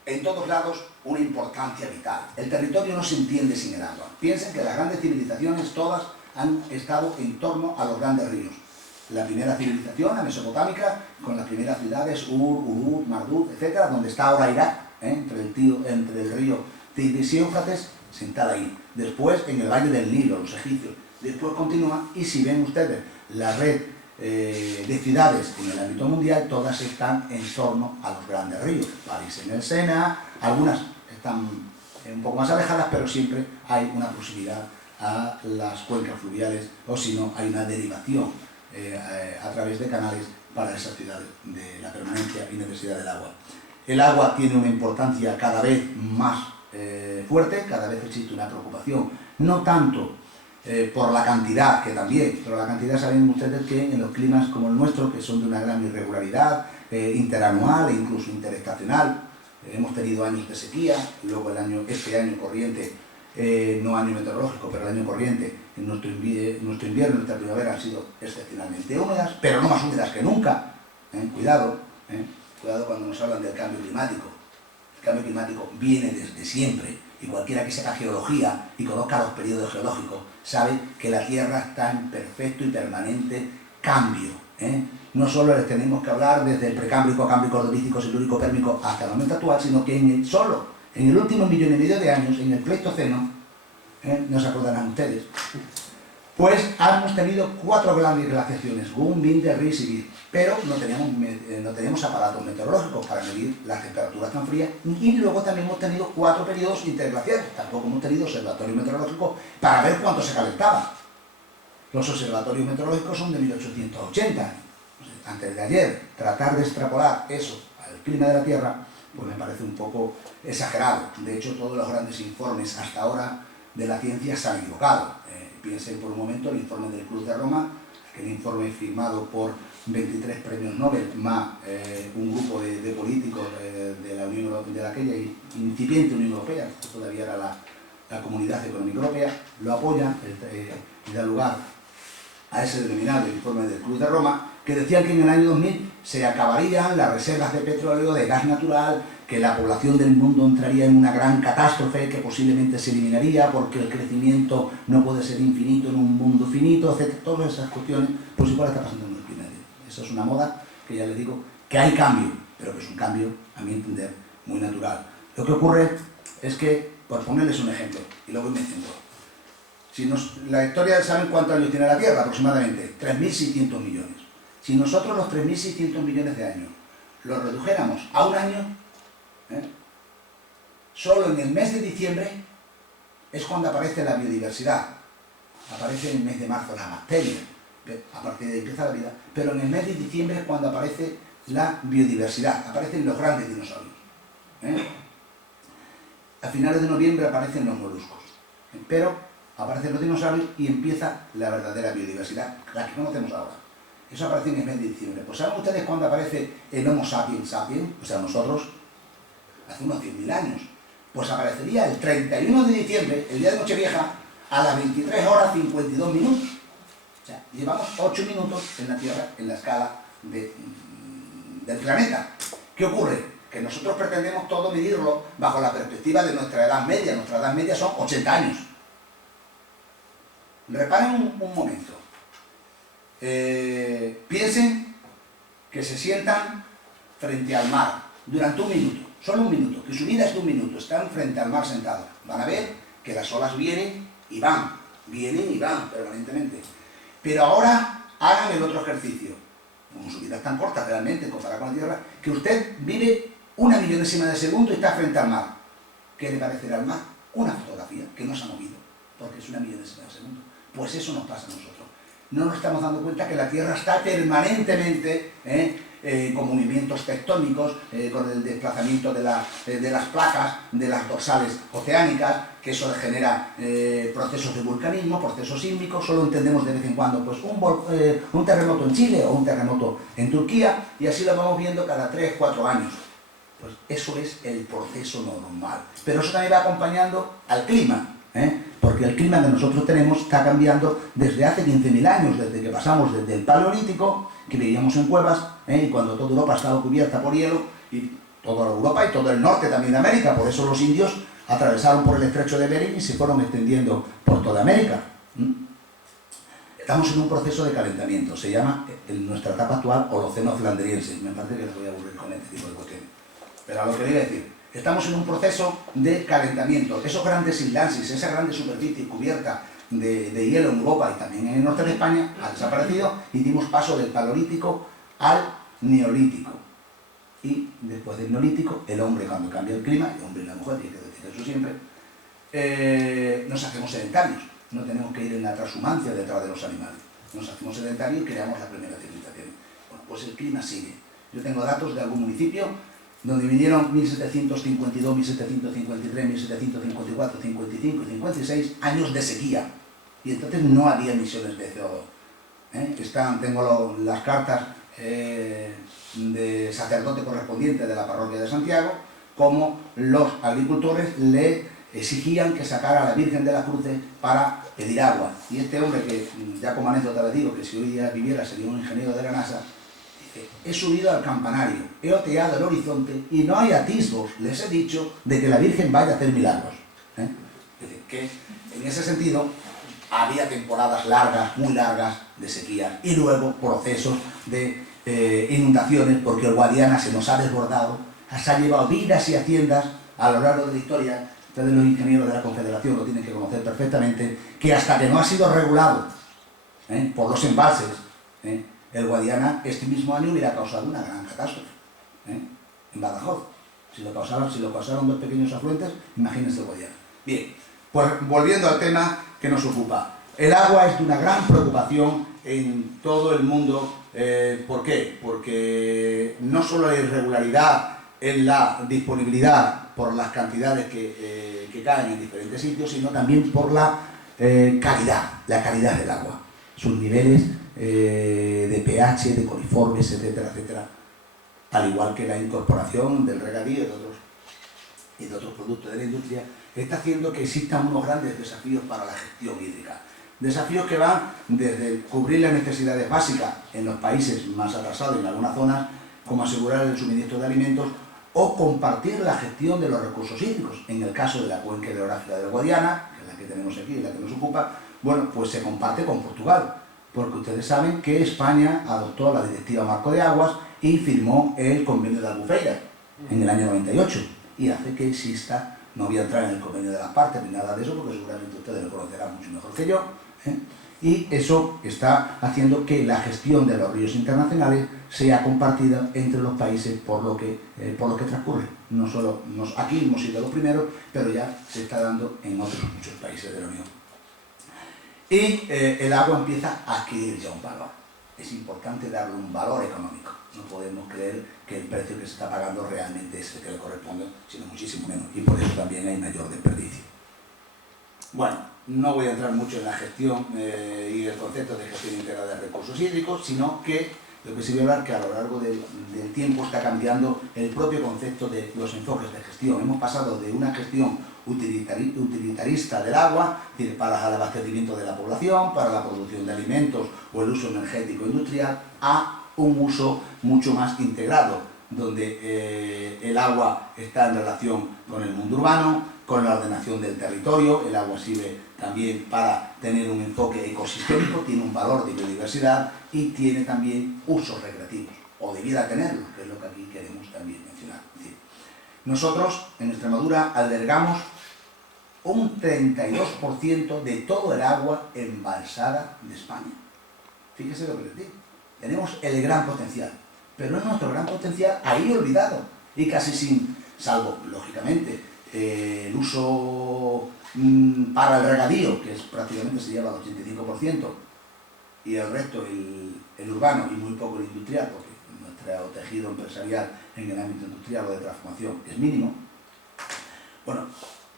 en todos lados una importancia vital. El territorio no se entiende sin el agua. Piensen que las grandes civilizaciones todas han estado en torno a los grandes ríos. La primera civilización, la mesopotámica, con las primeras ciudades, Uruk, Marduk, etc., donde está ahora Irak, entre el río Tigris y Éufrates, sentada ahí. Después, en el valle del Nilo, los egipcios. Después continúa, y si ven ustedes la red de ciudades en el ámbito mundial, todas están en torno a los grandes ríos. París en el Sena, algunas están un poco más alejadas, pero siempre hay una proximidad a las cuencas fluviales, o si no, hay una derivación a través de canales para esa ciudad de la permanencia y necesidad del agua. El agua tiene una importancia cada vez más fuerte, cada vez existe una preocupación, no tanto por la cantidad, que también, pero la cantidad saben ustedes que en los climas como el nuestro, que son de una gran irregularidad interanual e incluso interestacional, hemos tenido años de sequía, luego este año corriente, no año meteorológico, pero el año corriente, en nuestro invierno y nuestra primavera han sido excepcionalmente húmedas, pero no más húmedas que nunca. Cuidado cuando nos hablan del cambio climático. El cambio climático viene desde siempre, y cualquiera que sepa geología y conozca los periodos geológicos sabe que la Tierra está en perfecto y permanente cambio. No solo les tenemos que hablar desde el precámbrico, cámbrico, ordovícico, silúrico, pérmico hasta el momento actual, sino que solo en el último 1,5 millones de años, en el Pleistoceno, no se acordarán ustedes, pues hemos tenido 4 grandes glaciaciones, Gum, Binder, Ries y Bir, pero no teníamos aparatos meteorológicos para medir las temperaturas tan frías, y luego también hemos tenido 4 periodos interglaciares, tampoco hemos tenido observatorios meteorológicos para ver cuánto se calentaba. Los observatorios meteorológicos son de 1880, antes de ayer. Tratar de extrapolar eso al clima de la Tierra, pues me parece un poco exagerado. De hecho, todos los grandes informes hasta ahora de la ciencia se han equivocado. Piensen por un momento el informe del Club de Roma, el informe firmado por 23 premios Nobel, más un grupo de políticos de la Unión, de aquella incipiente Unión Europea, que todavía era la Comunidad Económica Europea, lo apoyan y da lugar a ese denominado informe del Club de Roma, que decían que en el año 2000 se acabarían las reservas de petróleo, de gas natural, que la población del mundo entraría en una gran catástrofe, que posiblemente se eliminaría porque el crecimiento no puede ser infinito en un mundo finito, etc. Todas esas cuestiones, pues igual está pasando en el primer día. Eso es una moda que ya les digo que hay cambio, pero que es un cambio, a mi entender, muy natural. Lo que ocurre es que, por ponerles un ejemplo, y luego me centro, la historia, ¿saben cuántos años tiene la Tierra? Aproximadamente 3.600 millones. Si nosotros los 3.600 millones de años los redujéramos a un año, solo en el mes de diciembre es cuando aparece la biodiversidad. Aparece en el mes de marzo la bacteria, a partir de ahí empieza la vida, pero en el mes de diciembre es cuando aparece la biodiversidad, aparecen los grandes dinosaurios. A finales de noviembre aparecen los moluscos, pero aparecen los dinosaurios y empieza la verdadera biodiversidad, la que conocemos ahora. Eso aparece en el mes de diciembre. Pues ¿saben ustedes cuándo aparece el Homo sapiens sapiens? O sea, nosotros, hace unos 100.000 años. Pues aparecería el 31 de diciembre, el día de Nochevieja, a las 23 horas 52 minutos. O sea, llevamos 8 minutos en la Tierra, en la escala del planeta. ¿Qué ocurre? Que nosotros pretendemos todo medirlo bajo la perspectiva de nuestra edad media. Nuestra edad media son 80 años. Reparen un momento. Piensen que se sientan frente al mar durante un minuto, solo un minuto, que su vida es de un minuto, están frente al mar sentados. Van a ver que las olas vienen y van permanentemente. Pero ahora hagan el otro ejercicio. Como su vida es tan corta realmente comparada con la Tierra, que usted vive 1/1000ª de segundo y está frente al mar. ¿Qué le parecerá al mar? Una fotografía que no se ha movido, porque es 1/1000ª de segundo. Pues eso nos pasa a nosotros. No nos estamos dando cuenta que la Tierra está permanentemente con movimientos tectónicos, con el desplazamiento de las placas, de las dorsales oceánicas, que eso genera procesos de vulcanismo, procesos sísmicos. Solo entendemos de vez en cuando pues, un terremoto en Chile o un terremoto en Turquía, y así lo vamos viendo cada 3-4 años. Pues eso es el proceso normal. Pero eso también va acompañando al clima. Porque el clima que nosotros tenemos está cambiando desde hace 15.000 años, desde que pasamos desde el Paleolítico, que vivíamos en cuevas, y cuando toda Europa estaba cubierta por hielo, y toda Europa y todo el norte también de América. Por eso los indios atravesaron por el estrecho de Bering y se fueron extendiendo por toda América. Estamos en un proceso de calentamiento, se llama en nuestra etapa actual Holoceno flandriense. Me parece que les voy a aburrir con este tipo de cuestiones, pero a lo que le iba a decir, estamos en un proceso de calentamiento. Esos grandes islansis, esa grande superficie cubierta de hielo en Europa y también en el norte de España ha desaparecido y dimos paso del Paleolítico al Neolítico. Y después del Neolítico, el hombre, cuando cambia el clima, el hombre y la mujer, y hay que decir eso siempre, nos hacemos sedentarios. No tenemos que ir en la transhumancia detrás de los animales. Nos hacemos sedentarios y creamos la primera civilización. Bueno, pues el clima sigue. Yo tengo datos de algún municipio donde vinieron 1752, 1753, 1754, 55 y 56 años de sequía. Y entonces no había emisiones de CO2. Tengo las cartas de sacerdote correspondiente de la parroquia de Santiago, como los agricultores le exigían que sacara a la Virgen de las Cruces para pedir agua. Y este hombre, que ya como anécdota les digo que si hoy día viviera sería un ingeniero de la NASA, dice: he subido al campanario, he oteado el horizonte y no hay atisbos, les he dicho, de que la Virgen vaya a hacer milagros. Dice que en ese sentido había temporadas largas, muy largas, de sequía, y luego procesos de inundaciones, porque el Guadiana se nos ha desbordado, se ha llevado vidas y haciendas a lo largo de la historia. Ustedes, los ingenieros de la Confederación, lo tienen que conocer perfectamente, que hasta que no ha sido regulado por los embalses, el Guadiana este mismo año hubiera causado una gran catástrofe en Badajoz. Si lo causaron dos pequeños afluentes, imagínense el Guadiana. Bien, pues volviendo al tema que nos ocupa. El agua es de una gran preocupación en todo el mundo. ¿Por qué? Porque no solo hay irregularidad en la disponibilidad por las cantidades que caen en diferentes sitios, sino también por la calidad del agua, sus niveles de pH, de coliformes, etcétera, etcétera, al igual que la incorporación del regadío y de otros productos de la industria, está haciendo que existan unos grandes desafíos para la gestión hídrica. Desafíos que van desde cubrir las necesidades básicas en los países más atrasados y en algunas zonas, como asegurar el suministro de alimentos, o compartir la gestión de los recursos hídricos. En el caso de la cuenca hidrográfica del Guadiana, que es la que tenemos aquí, la que nos ocupa, bueno, pues se comparte con Portugal, porque ustedes saben que España adoptó la Directiva Marco de Aguas y firmó el Convenio de Albufeira en el año 98, y hace que exista, no voy a entrar en el convenio de las partes ni nada de eso, porque seguramente ustedes lo conocerán mucho mejor que yo, y eso está haciendo que la gestión de los ríos internacionales sea compartida entre los países por lo que transcurre. No solo aquí hemos sido los primeros, pero ya se está dando en otros muchos países de la Unión. Y el agua empieza a adquirir ya un valor. Es importante darle un valor económico. No podemos creer que el precio que se está pagando realmente es el que le corresponde, sino muchísimo menos. Y por eso también hay mayor desperdicio. Bueno, no voy a entrar mucho en la gestión y el concepto de gestión integrada de recursos hídricos, sino que lo que sí voy a hablar que a lo largo del tiempo está cambiando el propio concepto de los enfoques de gestión. Hemos pasado de una gestión utilitarista del agua, es decir, para el abastecimiento de la población, para la producción de alimentos o el uso energético industrial, a un uso mucho más integrado, donde el agua está en relación con el mundo urbano, con la ordenación del territorio. El agua sirve también para tener un enfoque ecosistémico, tiene un valor de biodiversidad y tiene también usos recreativos, o debiera tenerlo, que es lo que aquí queremos también mencionar. Es decir, nosotros en Extremadura albergamos un 32% de todo el agua embalsada de España. Fíjese lo que les digo. Tenemos el gran potencial, pero es nuestro gran potencial ahí olvidado y casi sin, salvo, lógicamente, el uso para el regadío, que prácticamente se lleva al 85%, y el resto, el urbano y muy poco el industrial, porque nuestro tejido empresarial en el ámbito industrial o de transformación es mínimo. Bueno,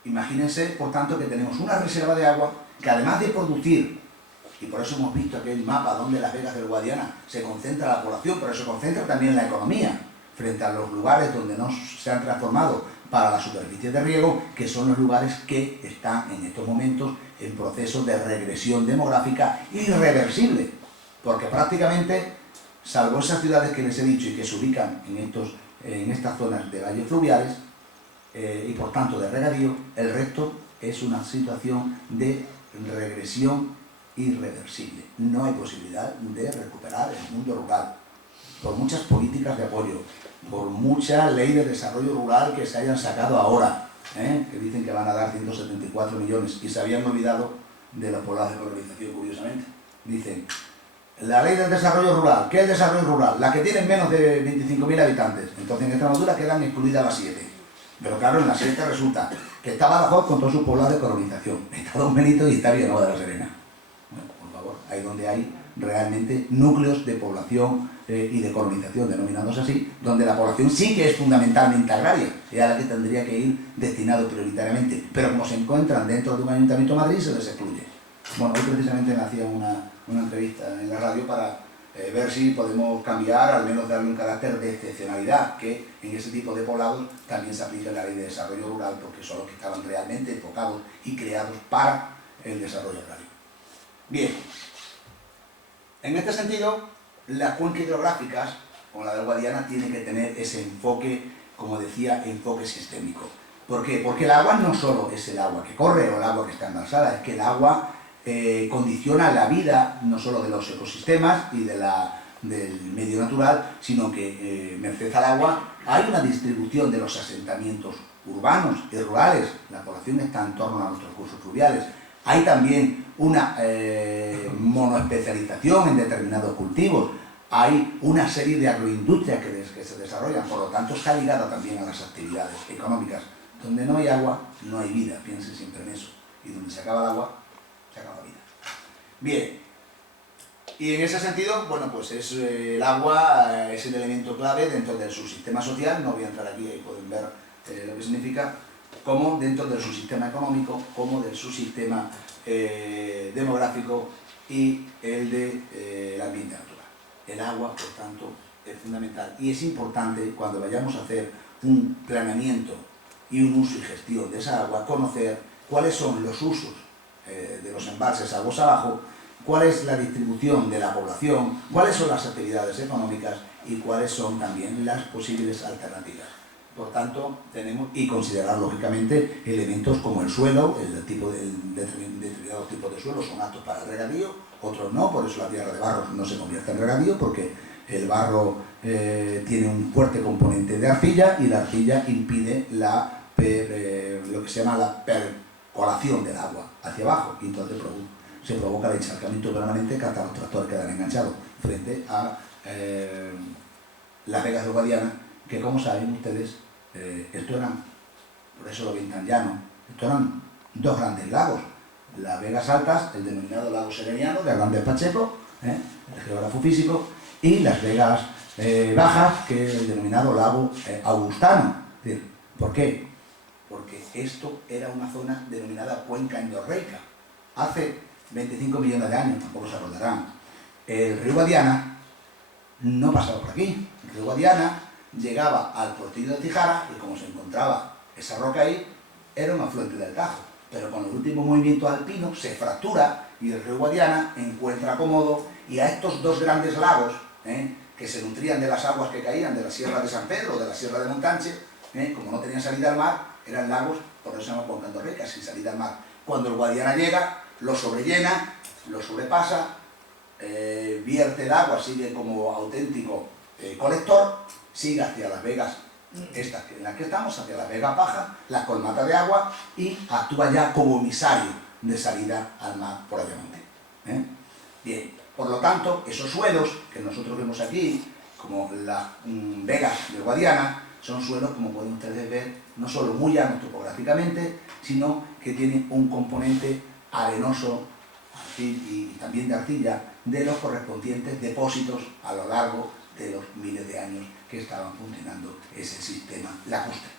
imagínense, por tanto, que tenemos una reserva de agua que, además de producir, y por eso hemos visto aquel mapa donde Las Vegas del Guadiana se concentra la población, pero se concentra también la economía, frente a los lugares donde no se han transformado para la superficie de riego, que son los lugares que están en estos momentos en proceso de regresión demográfica irreversible, porque prácticamente, salvo esas ciudades que les he dicho y que se ubican en estas zonas de valles fluviales y por tanto de regadío, el resto es una situación de regresión irreversible. No hay posibilidad de recuperar el mundo rural, por muchas políticas de apoyo, por mucha ley de desarrollo rural que se hayan sacado ahora, que dicen que van a dar 174 millones y se habían olvidado de los poblados de colonización, curiosamente. Dicen, la ley del desarrollo rural. ¿Qué es desarrollo rural? Las que tienen menos de 25.000 habitantes. Entonces en Extremadura quedan excluidas las 7. Pero claro, en las 7 resulta que está Badajoz con todos sus poblados de colonización. Está Don Benito y está Villanueva de la Serena. Bueno, por favor, ahí donde hay realmente núcleos de población y de colonización, denominados así, donde la población sí que es fundamentalmente agraria, y a la que tendría que ir destinado prioritariamente, pero como se encuentran dentro de un ayuntamiento de Madrid, se les excluye. Bueno, hoy precisamente me hacía una entrevista en la radio para ver si podemos cambiar, al menos darle un carácter de excepcionalidad, que en ese tipo de poblados también se aplica la ley de desarrollo rural, porque son los que estaban realmente enfocados y creados para el desarrollo agrario. Bien, en este sentido, las cuencas hidrográficas, como la del Guadiana, tienen que tener ese enfoque, como decía, enfoque sistémico. ¿Por qué? Porque el agua no solo es el agua que corre o el agua que está embalsada, es que el agua condiciona la vida no solo de los ecosistemas y del medio natural, sino que merced al agua hay una distribución de los asentamientos urbanos y rurales. La población está en torno a nuestros cursos fluviales. Hay también una monoespecialización en determinados cultivos. Hay una serie de agroindustrias que se desarrollan, por lo tanto está ligada también a las actividades económicas. Donde no hay agua, no hay vida, piensen siempre en eso. Y donde se acaba el agua, se acaba la vida. Bien, y en ese sentido, bueno, pues el agua es el elemento clave dentro del subsistema social. No voy a entrar aquí, ahí pueden ver lo que significa, como dentro del subsistema económico, como del subsistema demográfico y el del ambiente natural. El agua, por tanto, es fundamental y es importante cuando vayamos a hacer un planeamiento y un uso y gestión de esa agua, conocer cuáles son los usos de los embalses aguas abajo, cuál es la distribución de la población, cuáles son las actividades económicas y cuáles son también las posibles alternativas. Por tanto, tenemos y considerar lógicamente elementos como el suelo, determinados tipos de suelo son aptos para el regadío, otros no, por eso la tierra de barro no se convierte en regadío, porque el barro tiene un fuerte componente de arcilla y la arcilla impide lo que se llama la percolación del agua hacia abajo, y entonces se provoca el encharcamiento permanente que hasta los tractores quedan enganchados frente a las vegas de Guadiana, que como saben ustedes, esto eran, por eso lo ven tan llano, esto eran dos grandes lagos, las Vegas Altas, el denominado lago Sereniano, de Hernández Pacheco, el geógrafo físico, y las Vegas Bajas, que es el denominado lago Augustano. Es decir, ¿por qué? Porque esto era una zona denominada cuenca endorreica. Hace 25 millones de años, tampoco se acordarán, el río Guadiana no pasaba por aquí. El río Guadiana llegaba al portillo de Tijara y como se encontraba esa roca ahí, era un afluente del Tajo. Pero con los últimos movimientos alpinos se fractura y el río Guadiana encuentra acomodo, y a estos dos grandes lagos, que se nutrían de las aguas que caían de la Sierra de San Pedro o de la Sierra de Montanche, como no tenían salida al mar, eran lagos, por eso se llaman cuenca endorreica, sin salida al mar. Cuando el Guadiana llega, lo sobrellena, lo sobrepasa, vierte el agua, sigue como auténtico colector, sigue hacia las vegas estas en las que estamos, hacia la Vega Paja, la colmata de agua, y actúa ya como emisario de salida al mar por Ayamonte. Bien, por lo tanto, esos suelos que nosotros vemos aquí, como las vegas de Guadiana, son suelos, como pueden ustedes ver, no solo muy llanos topográficamente, sino que tienen un componente arenoso y también de arcilla de los correspondientes depósitos a lo largo de los miles de años que estaban funcionando ese sistema lacustre.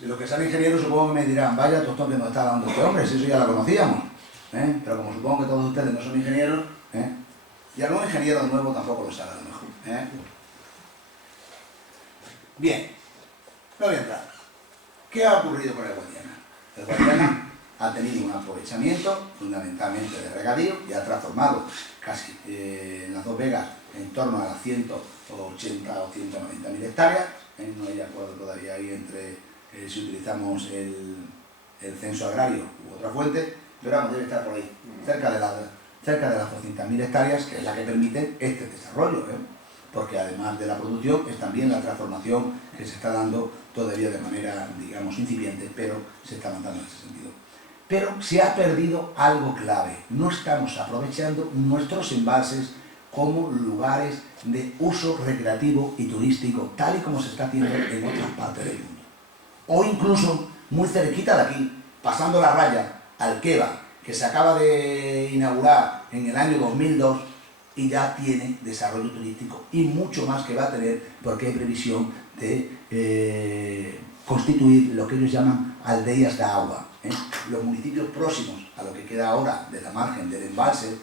Y los que sean ingenieros supongo que me dirán, vaya tostón que nos está dando este hombre, si eso ya lo conocíamos. Pero como supongo que todos ustedes no son ingenieros, y algún ingeniero nuevo tampoco lo sabe a lo mejor. Bien, no voy a entrar. ¿Qué ha ocurrido con el Guadiana? El Guadiana ha tenido un aprovechamiento fundamentalmente de regadío y ha transformado casi en las dos vegas en torno a las 180 o 190.000 hectáreas. No hay acuerdo todavía ahí entre si utilizamos el censo agrario u otra fuente, pero vamos, debe estar por ahí, cerca de las 200.000 hectáreas, que es la que permite este desarrollo, porque además de la producción es también la transformación que se está dando todavía de manera, digamos, incipiente, pero se está avanzando en ese sentido. Pero se ha perdido algo clave. No estamos aprovechando nuestros embalses como lugares de uso recreativo y turístico, tal y como se está haciendo en otras partes del mundo. O incluso, muy cerquita de aquí, pasando la raya, Alqueva, que se acaba de inaugurar en el año 2002 y ya tiene desarrollo turístico y mucho más que va a tener, porque hay previsión de constituir lo que ellos llaman aldeas de agua. Los municipios próximos a lo que queda ahora de la margen del embalse,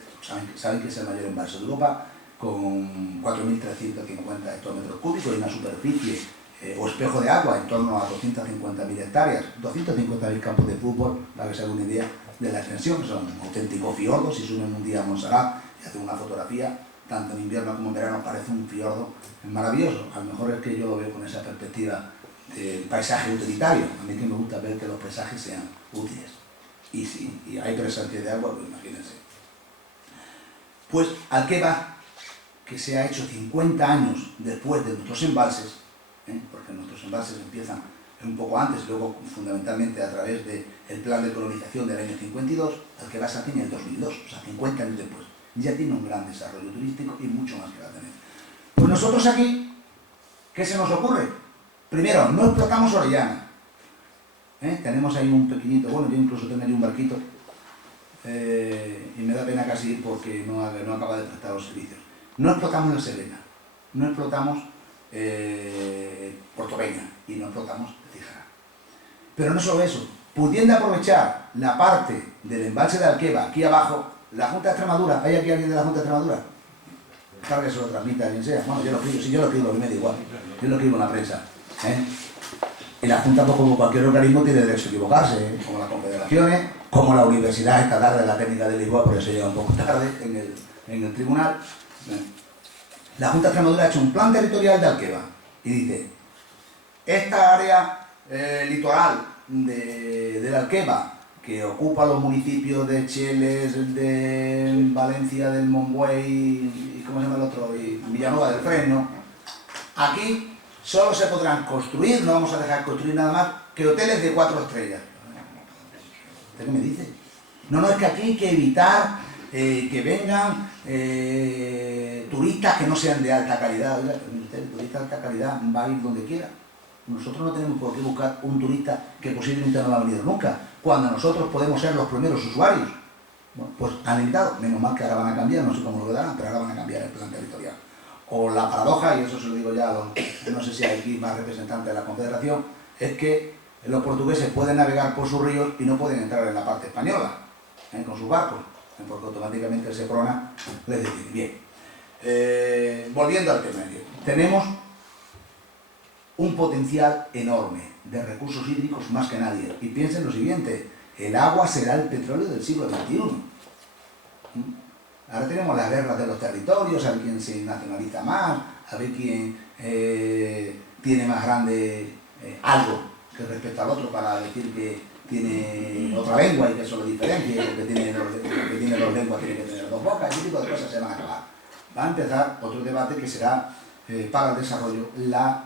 saben que es el mayor embalse de Europa, con 4.350 hectómetros cúbicos y una superficie o espejo de agua en torno a 250.000 hectáreas, 250.000 campos de fútbol, para que se haga una idea de la extensión. Son auténticos fiordos. Si suben un día a Montserrat y hacen una fotografía, tanto en invierno como en verano, parece un fiordo maravilloso. A lo mejor es que yo lo veo con esa perspectiva del paisaje utilitario. A mí que me gusta ver que los paisajes sean útiles. Y si hay presencia de agua, pues imagínense. Pues Alqueva, que se ha hecho 50 años después de nuestros embalses, porque nuestros embalses empiezan un poco antes, luego fundamentalmente a través del plan de colonización del año 52, Alqueva se hace en el 2002, o sea, 50 años después. Ya tiene un gran desarrollo turístico y mucho más que va a tener. Pues nosotros aquí, ¿qué se nos ocurre? Primero, no explotamos Orellana. Tenemos ahí un pequeñito, bueno, yo incluso tengo ahí un barquito, y me da pena casi ir porque no acaba de prestar los servicios. No explotamos La Serena, no explotamos Portoveña y no explotamos Cíjara. Pero no solo eso, pudiendo aprovechar la parte del embalse de Alqueva aquí abajo, la Junta de Extremadura, ¿hay aquí alguien de la Junta de Extremadura? Claro que se lo transmita a quien sea. Bueno, yo lo escribo, si yo lo escribo, a mí me da igual, yo lo escribo en la prensa. Y la Junta, pues, como cualquier organismo, tiene derecho a equivocarse, como las confederaciones, como la Universidad Estatal de la Técnica de Lisboa, porque se llega un poco tarde en el tribunal. La Junta de Extremadura ha hecho un plan territorial de Alqueva y dice: esta área litoral de Alqueva, que ocupa los municipios de Cheles, de Valencia del Monbuey y ¿cómo se llama el otro? Y Villanueva del Fresno, aquí solo se podrán construir, no vamos a dejar construir nada más que hoteles de 4 estrellas. ¿Usted qué me dice? No, es que aquí hay que evitar que vengan turistas que no sean de alta calidad. Oiga, el turista de alta calidad va a ir donde quiera. Nosotros no tenemos por qué buscar un turista que posiblemente no va a venir nunca, cuando nosotros podemos ser los primeros usuarios. Bueno, pues han limitado, menos mal que ahora van a cambiar, no sé cómo lo darán, pero ahora van a cambiar el plan territorial. O la paradoja, y eso se lo digo ya a los, no sé si hay aquí más representantes de la Confederación, es que los portugueses pueden navegar por sus ríos y no pueden entrar en la parte española, con sus barcos, porque automáticamente el Seprona les decide. Bien, volviendo al tema, tenemos un potencial enorme de recursos hídricos más que nadie. Y piensen lo siguiente: el agua será el petróleo del siglo XXI. Ahora tenemos las guerras de los territorios, a ver quién se nacionaliza más, a ver quién tiene más grande algo que respecto al otro para decir que tiene otra lengua y que eso lo diferencia, que tiene dos lenguas tiene que tener dos bocas. Ese tipo de cosas se van a acabar. Va a empezar otro debate que será para el desarrollo la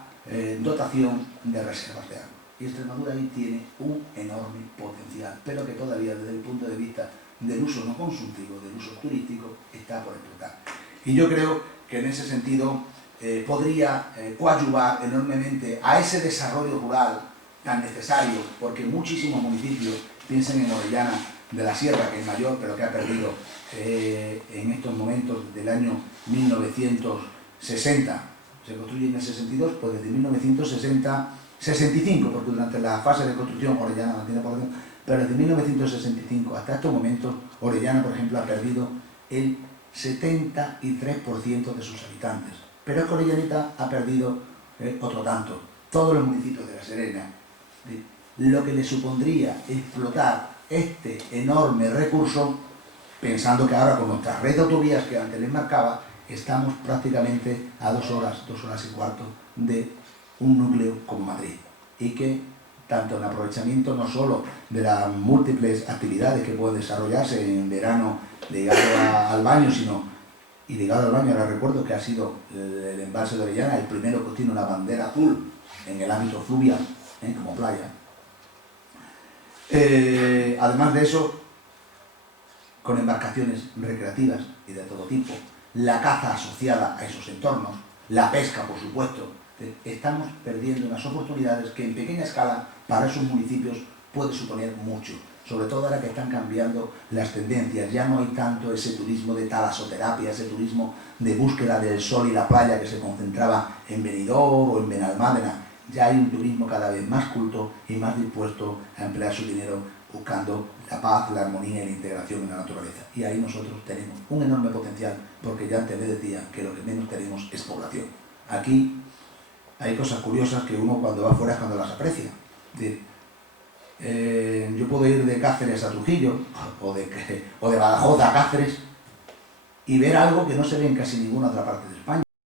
dotación de reservas de agua. Y Extremadura ahí tiene un enorme potencial, pero que todavía desde el punto de vista del uso no consultivo, del uso turístico, está por explotar. Y yo creo que en ese sentido podría coadyuvar enormemente a ese desarrollo rural tan necesario, porque muchísimos municipios, piensen en Orellana de la Sierra, que es mayor, pero que ha perdido en estos momentos del año 1960, se construye en el 62, pues desde 1965, porque durante la fase de construcción Orellana mantiene población, pero desde 1965 hasta estos momentos Orellana, por ejemplo, ha perdido el 73% de sus habitantes. Pero es que Orellanita ha perdido otro tanto, todos los municipios de La Serena. Lo que le supondría explotar este enorme recurso, pensando que ahora con nuestra red de autovías que antes les marcaba, estamos prácticamente a 2 horas y cuarto de un núcleo como Madrid, y que tanto en aprovechamiento no solo de las múltiples actividades que pueden desarrollarse en verano ligado al baño, y ligado al baño, ahora recuerdo que ha sido el embalse de Orellana el primero que tiene una bandera azul en el ámbito fluvial, como playa. Además de eso, con embarcaciones recreativas y de todo tipo, la caza asociada a esos entornos, la pesca, por supuesto. Estamos perdiendo unas oportunidades que en pequeña escala para esos municipios puede suponer mucho, sobre todo ahora que están cambiando las tendencias. Ya no hay tanto ese turismo de talasoterapia, ese turismo de búsqueda del sol y la playa que se concentraba en Benidorm o en Benalmádena. Ya hay un turismo cada vez más culto y más dispuesto a emplear su dinero buscando la paz, la armonía y la integración en la naturaleza. Y ahí nosotros tenemos un enorme potencial, porque ya antes les decía que lo que menos tenemos es población. Aquí hay cosas curiosas que uno cuando va fuera es cuando las aprecia. Es decir, yo puedo ir de Cáceres a Trujillo o de Badajoz a Cáceres y ver algo que no se ve en casi ninguna otra parte de España.